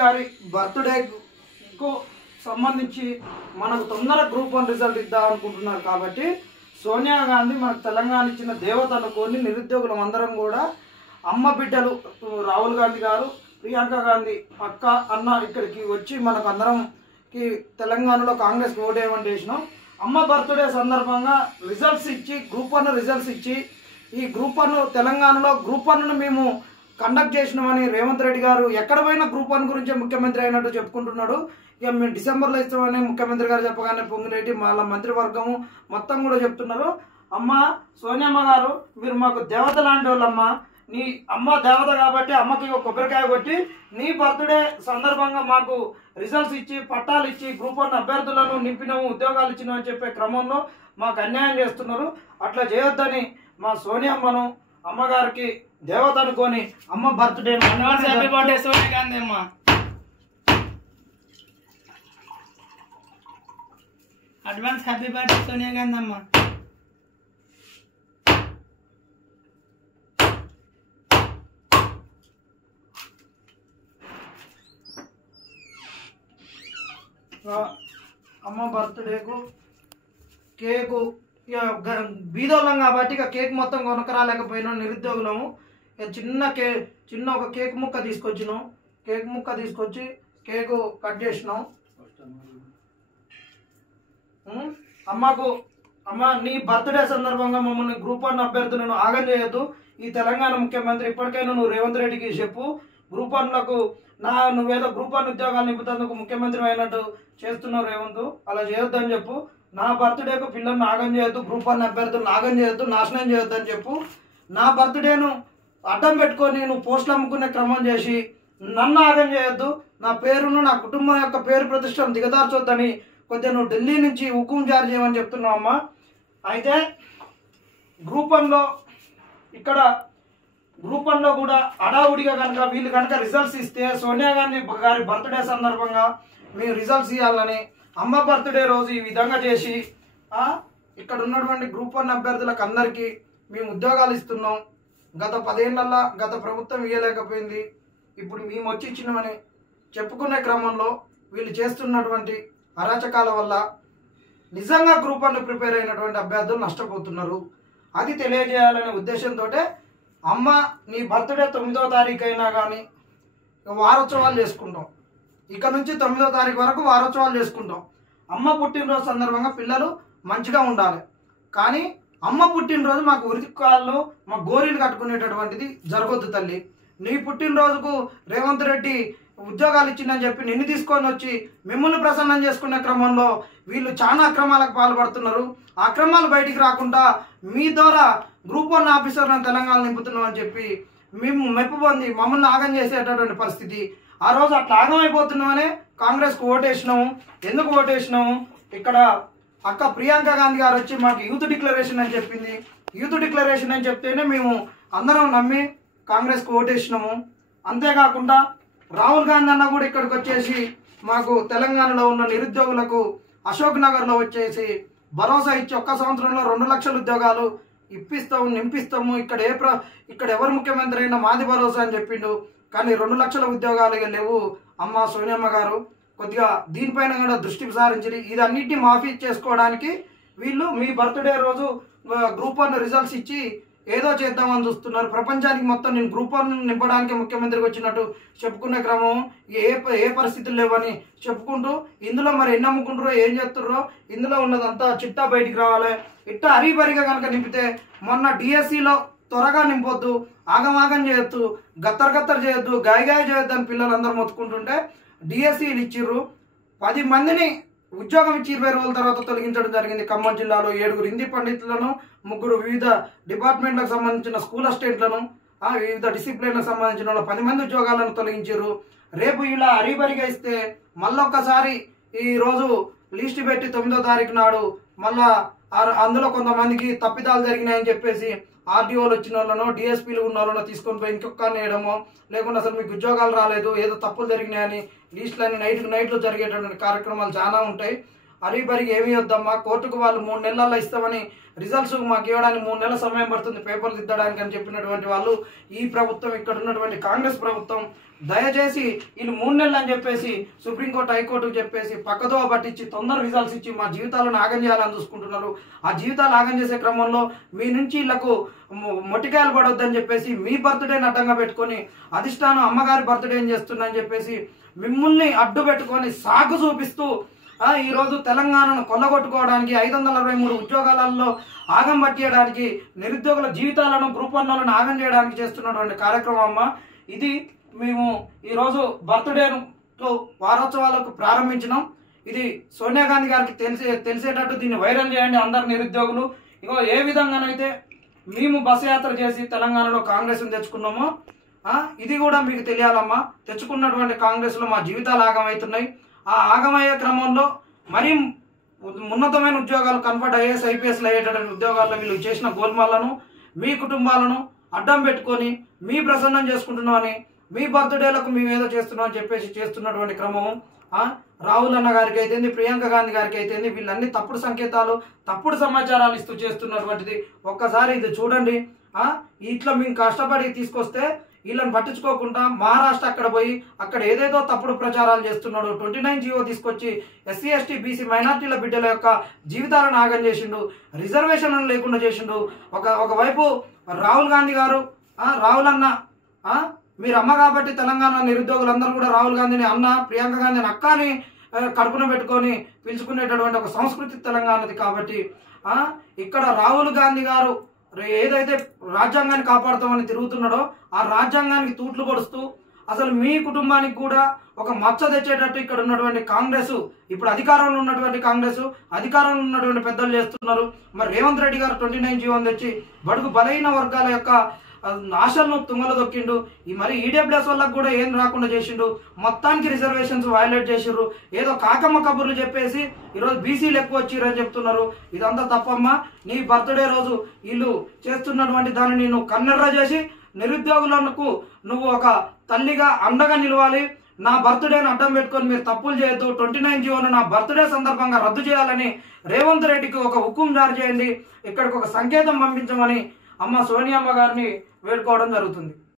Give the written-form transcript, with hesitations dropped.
గారి బర్త్డేకు సంబంధించి మనకు తొందర గ్రూప్ 1 రిజల్ట్ ఇద్దాం అనుకుంటున్నారు కాబట్టి సోనియా గాంధీ మనకు తెలంగాణ ఇచ్చిన దేవత అనుకోని నిరుద్యోగులం అందరం కూడా అమ్మ బిడ్డలు రాహుల్ గాంధీ గారు, ప్రియాంక గాంధీ అక్క అన్న ఇక్కడికి వచ్చి మనకు అందరంకి తెలంగాణలో కాంగ్రెస్ ఓటు వేయమని చేసినాం. అమ్మ బర్త్డే సందర్భంగా రిజల్ట్స్ ఇచ్చి గ్రూప్ 1 రిజల్ట్స్ ఇచ్చి ఈ గ్రూప్ 1 తెలంగాణలో గ్రూప్ 1ను మేము కండక్ట్ చేసినామని రేవంత్ రెడ్డి గారు ఎక్కడ పోయినా గ్రూప్ 1 గురించే ముఖ్యమంత్రి అయినట్టు చెప్పుకుంటున్నాడు. ఇక మేము డిసెంబర్లో ఇస్తామని ముఖ్యమంత్రి గారు చెప్పగానే పొంగిరెడ్డి వాళ్ళ మంత్రివర్గము మొత్తం కూడా చెప్తున్నారు. అమ్మ సోనియమ్మ గారు మీరు మాకు దేవత లాంటి వాళ్ళమ్మ, నీ అమ్మ దేవత కాబట్టి అమ్మకి ఒక కొబ్బరికాయ కొట్టి నీ బర్త్డే సందర్భంగా మాకు రిజల్ట్స్ ఇచ్చి పట్టాలు ఇచ్చి గ్రూప్ 1 అభ్యర్థులను నింపినాము, ఉద్యోగాలు ఇచ్చినాము అని చెప్పే క్రమంలో మాకు అన్యాయం చేస్తున్నారు. అట్లా చేయొద్దని మా సోనియమ్మను అమ్మగారికి దేవత అనుకొని అమ్మ birthday happy birthday Sonia Gandhi అమ్మ. Advance happy birthday Sonia Gandhi అమ్మ. అమ్మ బర్త్డేకు కేకు ఇక బీదోళ్ళం కాబట్టి ఇక కేక్ మొత్తం కొనకరాలేకపోయినాం నిరుద్యోగులము. ఇక చిన్న ఒక కేక్ ముక్క తీసుకొచ్చినాం. కేక్ ముక్క తీసుకొచ్చి కేకు కట్ చేసినాం. అమ్మ నీ బర్త్డే సందర్భంగా మమ్మల్ని గ్రూప్ 1 అభ్యర్థులను ఆగం చేయొద్దు. ఈ తెలంగాణ ముఖ్యమంత్రి ఇప్పటికైనా నువ్వు రేవంత్ రెడ్డికి చెప్పు, గ్రూప్ 1లకు నువ్వేదో గ్రూప్ 1 ఉద్యోగాలు నింపుతందుకు ముఖ్యమంత్రి అయినట్టు చేస్తున్నావు రేవంత్, అలా చేయొద్దని చెప్పు. నా బర్త్డేకు పిల్లల్ని ఆగం చేయొద్దు, గ్రూప్ 1 అభ్యర్థులను ఆగం చేయొద్దు, నాశనం చేయొద్దు అని చెప్పు. నా బర్త్డేను అడ్డం పెట్టుకొని నువ్వు పోస్టులు అమ్ముకునే క్రమం చేసి నన్ను ఆగం చేయొద్దు, నా పేరును నా కుటుంబం యొక్క పేరు ప్రతిష్టను దిగదార్చొద్దని కొద్దిగా నువ్వు ఢిల్లీ నుంచి హుకుం జారీ చేయమని చెప్తున్నావు అమ్మ. అయితే గ్రూప్ 1లో ఇక్కడ గ్రూప్ 1లో కూడా అడావుడిగా కనుక వీళ్ళు కనుక రిజల్ట్స్ ఇస్తే సోనియా గాంధీ గారి బర్త్డే సందర్భంగా మేము రిజల్ట్స్ ఇవ్వాలని అమ్మ బర్త్డే రోజు ఈ విధంగా చేసి ఇక్కడ ఉన్నటువంటి గ్రూప్ 1 అభ్యర్థులకు అందరికీ మేము ఉద్యోగాలు ఇస్తున్నాం. గత 10 ఏళ్లలో గత ప్రభుత్వం ఇవ్వలేకపోయింది, ఇప్పుడు మేము వచ్చి ఇచ్చినామని చెప్పుకునే క్రమంలో వీళ్ళు చేస్తున్నటువంటి అరాచకాల వల్ల నిజంగా గ్రూప్ 1 ప్రిపేర్ అయినటువంటి అభ్యర్థులు నష్టపోతున్నారు. అది తెలియజేయాలనే ఉద్దేశంతో అమ్మ నీ బర్త్డే 9వ తారీఖు అయినా కానీ వారోత్సవాలు చేసుకుంటాం. ఇక నుంచి 9వ తారీఖు వరకు వారోత్సవాలు చేసుకుంటాం. అమ్మ పుట్టినరోజు సందర్భంగా పిల్లలు మంచిగా ఉండాలి. కానీ అమ్మ పుట్టినరోజు మాకు ఉరికాళ్ళు మా గోరీలు కట్టుకునేటటువంటిది జరగొద్దు తల్లి. నీ పుట్టినరోజుకు రేవంత్ రెడ్డి ఉద్యోగాలు ఇచ్చిందని చెప్పి నిన్ను తీసుకొని వచ్చి మిమ్మల్ని ప్రసన్నం చేసుకునే క్రమంలో వీళ్ళు చాలా అక్రమాలకు పాల్పడుతున్నారు. ఆ అక్రమాలు బయటికి రాకుండా మీ ద్వారా గ్రూప్ 1 ఆఫీసర్లను తెలంగాణ నింపుతున్నాం అని చెప్పి మేము మెప్పు పొంది మమ్మల్ని ఆగం చేసేటటువంటి పరిస్థితి. ఆ రోజు అట్లా ఆగమైపోతున్నామనే కాంగ్రెస్కు ఓటేసినాము. ఎందుకు ఓటేసినాము? ఇక్కడ అక్క ప్రియాంక గాంధీ గారు వచ్చి మాకు యూత్ డిక్లరేషన్ అని చెప్పింది. యూత్ డిక్లరేషన్ అని చెప్తేనే మేము అందరం నమ్మి కాంగ్రెస్కు ఓటేసినాము. అంతేకాకుండా రాహుల్ గాంధీ అన్న కూడా ఇక్కడికి వచ్చేసి మాకు తెలంగాణలో ఉన్న నిరుద్యోగులకు అశోక్ నగర్లో వచ్చేసి భరోసా ఇచ్చి 1 సంవత్సరంలో 2 లక్షల ఉద్యోగాలు ఇప్పిస్తాము, నింపిస్తాము, ఇక్కడ ఎవరు ముఖ్యమంత్రి అయినా మాది భరోసా అని చెప్పిండు. కానీ 2 లక్షల ఉద్యోగాలు లేవు. అమ్మ సోనియమ్మ గారు కొద్దిగా దీనిపైన కూడా దృష్టి సారించి ఇది అన్నిటినీ మాఫీ చేసుకోవడానికి వీళ్ళు మీ బర్త్డే రోజు గ్రూప్ 1 రిజల్ట్స్ ఇచ్చి ఏదో చేద్దామని చూస్తున్నారు. ప్రపంచానికి మొత్తం నేను గ్రూప్ 1 నింపడానికి ముఖ్యమంత్రికి వచ్చినట్టు చెప్పుకునే క్రమం ఏ పరిస్థితులు లేవని చెప్పుకుంటూ ఇందులో మరి ఎన్ని అమ్ముకుంటారో ఏం చేస్తున్నారో ఇందులో ఉన్నదంతా చిట్టా బయటికి రావాలి. ఇట్టా హరిబరిగా కనుక నింపితే మొన్న డిఎస్సిలో త్వరగా నింపొద్దు, ఆగమాగం చేయొద్దు, గత్తర్ చేయొద్దు, గాయ చేయొద్దు అని పిల్లలందరూ మొత్తుకుంటుంటే డిఎస్సీలు ఇచ్చిర్రు. 10 మందిని ఉద్యోగం ఇచ్చి 20 రోజుల తర్వాత తొలగించడం జరిగింది. ఖమ్మం జిల్లాలో 7 హిందీ పండితులను, 3 వివిధ డిపార్ట్మెంట్లకు సంబంధించిన స్కూల్ అసిస్టెంట్లను, వివిధ డిసిప్లిన్లకు సంబంధించిన 10 మంది ఉద్యోగాలను తొలగించారు. రేపు ఇలా హరిబరిగా ఇస్తే మళ్ళొక్కసారి ఈ రోజు లిస్ట్ పెట్టి 9వ తారీఖు నాడు మళ్ళా అందులో కొంతమందికి తప్పిదాలు జరిగినాయని చెప్పేసి ఆర్డీఓలు వచ్చిన వాళ్ళనో డిఎస్పీలు ఉన్న వాళ్ళనో తీసుకొని పోయి ఇంకొక వేయడమో, లేకుండా అసలు మీకు ఉద్యోగాలు రాలేదు ఏదో తప్పులు జరిగినాయని లిస్టులన్నీ నైట్లు జరిగేటటువంటి కార్యక్రమాలు చాలా ఉంటాయి. అరీబరికి ఏమి వద్దమ్మా, కోర్టుకు వాళ్ళు 3 నెలల్లో ఇస్తామని రిజల్ట్స్ మాకు ఇవ్వడానికి 3 నెలల సమయం పడుతుంది పేపర్లు దిద్దడానికి అని చెప్పినటువంటి వాళ్ళు ఈ ప్రభుత్వం, ఇక్కడ ఉన్నటువంటి కాంగ్రెస్ ప్రభుత్వం దయచేసి వీళ్ళు 3 నెలలు అని చెప్పేసి సుప్రీంకోర్టు హైకోర్టుకు చెప్పేసి పక్కదోవ పట్టించి తొందర రిజల్ట్స్ ఇచ్చి మా జీవితాలను ఆగం చేయాలని చూసుకుంటున్నారు. ఆ జీవితాలు ఆగం చేసే క్రమంలో మీ నుంచి వీళ్ళకు మొట్టికాయలు పడొద్దని చెప్పేసి మీ బర్త్డేని అడ్డంగా పెట్టుకొని అధిష్టానం అమ్మగారి బర్త్డే చేస్తుందని చెప్పేసి మిమ్మల్ని అడ్డు పెట్టుకొని సాగు చూపిస్తూ ఈ రోజు తెలంగాణను కొల్లగొట్టుకోవడానికి 563 ఉద్యోగాలలో ఆగం పట్టియడానికి నిరుద్యోగుల జీవితాలను గ్రూప్ 1 వాళ్ళను ఆగం చేయడానికి చేస్తున్నటువంటి కార్యక్రమం అమ్మ. ఇది మేము ఈరోజు బర్త్డేతో వారోత్సవాలకు ప్రారంభించినాం. ఇది సోనియా గాంధీ గారికి తెలిసేటట్టు దీన్ని వైరల్ చేయండి అందరు నిరుద్యోగులు. ఇగో ఏ విధంగానైతే మేము బస్సు యాత్ర చేసి తెలంగాణలో కాంగ్రెస్ని తెచ్చుకున్నామో ఇది కూడా మీకు తెలియాలమ్మా. తెచ్చుకున్నటువంటి కాంగ్రెస్లో మా జీవితాలు ఆగమవుతున్నాయి. ఆ ఆగమయ్యే క్రమంలో మరీ ఉన్నతమైన ఉద్యోగాలు కన్వర్ట్ ఐఏఎస్ ఐపీఎస్లు అయ్యేటటువంటి ఉద్యోగాల్లో వీళ్ళు చేసిన గోల్మాలను మీ కుటుంబాలను అడ్డం పెట్టుకొని మీ ప్రసన్నం చేసుకుంటున్నామని, మీ బర్త్డేలకు మేము ఏదో చేస్తున్నామని చెప్పేసి చేస్తున్నటువంటి క్రమము రాహుల్ అన్న గారికి అయితేంది, ప్రియాంక గాంధీ గారికి అయితేంది, వీళ్ళన్ని తప్పుడు సంకేతాలు తప్పుడు సమాచారాలు ఇస్తూ చేస్తున్నటువంటిది. ఒక్కసారి ఇది చూడండి. ఇట్లా మేము కష్టపడి తీసుకొస్తే వీళ్ళని పట్టించుకోకుండా మహారాష్ట్ర అక్కడ పోయి అక్కడ ఏదేదో తప్పుడు ప్రచారాలు చేస్తున్నాడు. 29 జీవో తీసుకొచ్చి ఎస్సీ ఎస్టీ బీసీ మైనార్టీల బిడ్డల యొక్క జీవితాలను ఆగం చేసిండు, రిజర్వేషన్లను లేకుండా చేసిండు. ఒకవైపు రాహుల్ గాంధీ గారు రాహుల్ అన్న మీరు అమ్మ కాబట్టి తెలంగాణ నిరుద్యోగులందరూ కూడా రాహుల్ గాంధీని అన్న, ప్రియాంక గాంధీని అక్క అని కడుపున పెట్టుకొని పిలుచుకునేటటువంటి ఒక సంస్కృతి తెలంగాణది. కాబట్టి ఇక్కడ రాహుల్ గాంధీ గారు ఏదైతే రాజ్యాంగాన్ని కాపాడుతామని తిరుగుతున్నాడో ఆ రాజ్యాంగానికి తూట్లు పొడుస్తూ అసలు మీ కుటుంబానికి కూడా ఒక మచ్చ తెచ్చేటట్టు ఇక్కడ ఉన్నటువంటి కాంగ్రెస్, ఇప్పుడు అధికారంలో ఉన్నటువంటి కాంగ్రెస్, అధికారంలో ఉన్నటువంటి పెద్దలు చేస్తున్నారు. మరి రేవంత్ రెడ్డి గారు 29 జీవోని తెచ్చి బడుగు బలహీన వర్గాల యొక్క ఆశలను తుంగలో దొక్కిండు. మరి ఈడబ్ల్యూఎస్ వాళ్ళకు కూడా ఏం రాకుండా చేసిండు. మొత్తానికి రిజర్వేషన్స్ వైలేట్ చేసిండ్రు. ఏదో కాకమ్మ కబుర్లు చెప్పేసి ఈరోజు బీసీలు ఎక్కువ వచ్చిరని చెప్తున్నారు. ఇదంతా తప్పమ్మా. నీ బర్త్డే రోజు వీళ్ళు చేస్తున్నటువంటి దానిని నువ్వు కన్నెర్ర చేసి నిరుద్యోగులకు నువ్వు ఒక తల్లిగా అండగా నిలవాలి. నా బర్త్డేని అడ్డం పెట్టుకొని మీరు తప్పులు చేయొద్దు. 29 జీవోను నా బర్త్డే సందర్భంగా రద్దు చేయాలని రేవంత్ రెడ్డికి ఒక హుకుం జారీ చేయండి, ఇక్కడికి ఒక సంకేతం పంపించమని అమ్మ సోనియమ్మ గారిని వేడుకోవడం జరుగుతుంది.